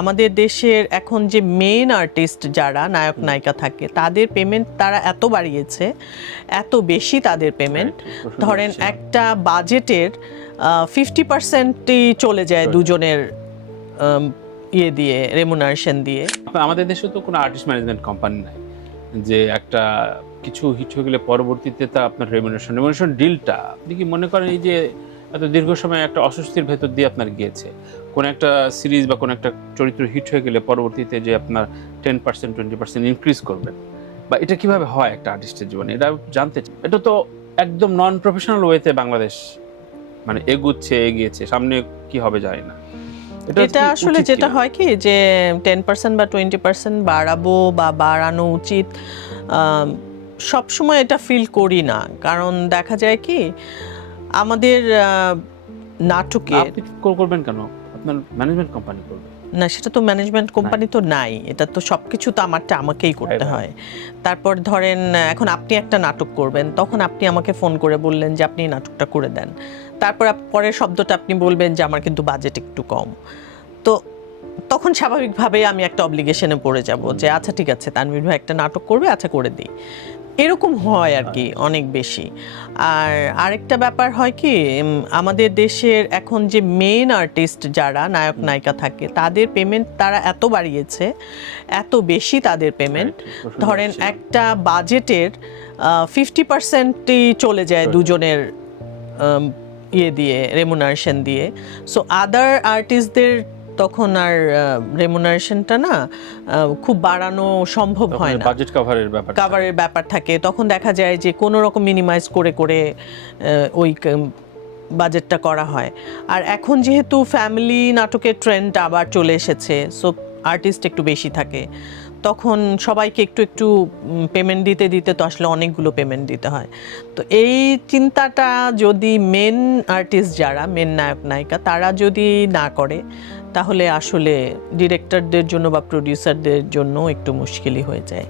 আমাদের দেশের এখন যে মেইন আর্টিস্ট যারা নায়ক নায়িকা থাকে তাদের পেমেন্ট তারা এত বাড়িয়েছে, এত বেশি তাদের পেমেন্ট, ধরেন একটা বাজেটের 50%ই চলে যায় দুজনের ইয়ে দিয়ে, রেমুনারেশন দিয়ে। আমাদের দেশে তো কোনো আর্টিস্ট ম্যানেজমেন্ট কোম্পানি নাই যে একটা কিছু হিট হয়ে গেলে পরবর্তীতে তা আপনার রেমুনারেশন ডিলটা আপনি কি মনে করেন এই যে এত দীর্ঘ সময় একটা অস্বস্তির ভেতর দিয়ে আপনার গিয়েছে, কোন একটা সিরিজ বা কোন একটা চরিত্র হিট হয়ে গেলে পরবর্তীতে যে আপনার 10% 20% ইনক্রিজ করবেন, বা এটা কিভাবে হয় একটা আর্টিস্টের জীবনে, এটা জানতে চাই। এটা তো একদম নন প্রফেশনাল ওয়েতে বাংলাদেশ মানে এগিয়েছে, সামনে কি হবে জানি না। এটা আসলে যেটা হয় কি যে 10% বা 20% বাড়াবো বা বাড়ানো উচিত, সব সময় এটা ফিল করি না। কারণ দেখা যায় কি আমাদের নাটকে আপনি করবেন কেন, আপনার ম্যানেজমেন্ট কোম্পানি করবে না, সেটা তো ম্যানেজমেন্ট কোম্পানি তো নাই, এটা তো সবকিছু তো আমাকেই করতে হয়। তারপর ধরেন এখন আপনি একটা নাটক করবেন, তখন আপনি আমাকে ফোন করে বললেন যে আপনি নাটকটা করে দেন, তারপর পরের শব্দটা আপনি বলবেন যে আমার কিন্তু বাজেট একটু কম, তো তখন স্বাভাবিকভাবে আমি একটা অব্লিগেশনে পড়ে যাব যে আচ্ছা ঠিক আছে তানভীর ভাই একটা নাটক করবে, আচ্ছা করে দিই, এরকম হয় আর কি অনেক বেশি। আর আরেকটা ব্যাপার হয় কি আমাদের দেশের এখন যে মেইন আর্টিস্ট যারা নায়ক নায়িকা থাকে তাদের পেমেন্ট তারা এত বাড়িয়েছে, এত বেশি তাদের পেমেন্ট, ধরেন একটা বাজেটের 50%ই চলে যায় দুজনের ইয়ে দিয়ে, রেমুনারেশন দিয়ে। সো আদার আর্টিস্টদের তখন আর রেমুনারেশনটা না খুব বাড়ানো সম্ভব হয় না, বাজেট কাভারের ব্যাপার থাকে। তখন দেখা যায় যে কোনো রকম মিনিমাইজ করে করে ওই বাজেটটা করা হয়। আর এখন যেহেতু ফ্যামিলি নাটকের ট্রেন্ড আবার চলে এসেছে, সো আর্টিস্ট একটু বেশি থাকে, তখন সবাইকে একটু একটু পেমেন্ট দিতে দিতে তো আসলে অনেকগুলো পেমেন্ট দিতে হয়। তো এই চিন্তাটা যদি মেন আর্টিস্ট যারা, মেন নায়ক নায়িকা, তারা যদি না করে তাহলে আসলে ডিরেক্টরদের জন্য বা প্রডিউসারদের জন্য একটু মুশকিলই হয়ে যায়।